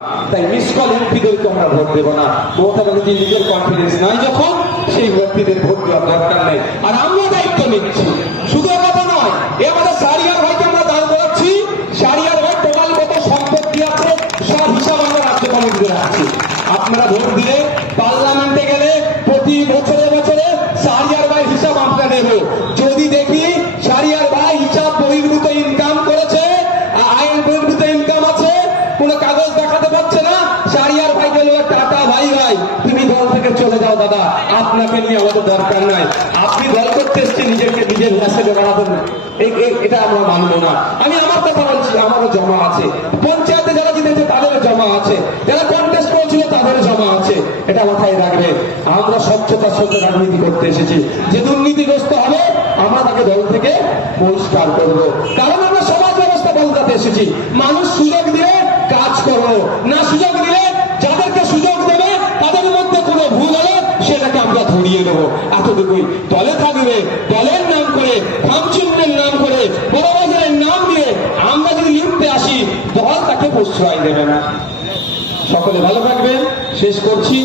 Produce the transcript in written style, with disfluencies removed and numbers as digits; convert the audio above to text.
তাই miss call এমপিদেরকে আমরা vote দেবো না। মমতা ব্যানার্জি নিজের কনফিডেন্স নাই যখন, সেই ব্যক্তিদের ভোট দেওয়ার দরকার নেই। আর আমরা দায়িত্ব নিচ্ছি, শুধু কথা নয়, এ আমাদের শাহরিয়ার ভাইকে আমরা দান করাচ্ছি। শাহরিয়ার ভাই টোটাল কত সম্পত্তি আছে সব হিসাব আমরা রাজ্য কমিটিতে রাখছি। আপনারা ভোট দিলে, পার্লামেন্টে গেলে প্রতি বছরে বছরে শাহরিয়ার ভাইয়ের হিসাব আমরা নেব। যদি দেখি শাহরিয়ার ভাই হিসাব বহির্ভূত ইনকাম করেছে, আইন বহির্ভূত ইনকাম আছে, কোনো কাগজ দেখাতে পারছে না, শাহরিয়ার ভাইকে বলে টাটা ভাই ভাই তুমি দল থেকে চলে যাও দাদা, আপনাকে নিয়ে আমাদের দরকার নাই। আপনি দল করতে এসছেন, নিজেকে নিজের মেসেজে বাড়াবেন, এটা আমরা মানবো না। আমি আমার কথা বলছি, আমারও জমা আছে, পঞ্চায়েতে যারা জিতেছে তাদেরও জমা আছে, যারা কন্টেস্ট করেছিল তাদেরও জমা আছে। এটা মাথায় রাখবে। আমরা স্বচ্ছতার সাথে রাজনীতি করতে এসেছি। যে দুর্নীতিগ্রস্ত হবে আমরা তাকে দল থেকে বহিষ্কার করবো, কারণ আমরা সমাজ ব্যবস্থা বদলাতে এসেছি। মানুষ সুযোগ দিলে কাজ করো, না সুযোগ দিলে যাদেরকে সুযোগ দেবে তাদের মধ্যে কোনো ভুল হলে সেটাকে আমরা ধরিয়ে দেবো, এতটুকুই। দলে থাকবে, দলের নাম করে, ফাংশনের নাম করে, বড় বাজারের নাম দিয়ে আমরা যদি লিখতে আসি, দল তাকে প্রশ্রয় দেবে না। সকলে ভালো থাকবেন। শেষ করছি।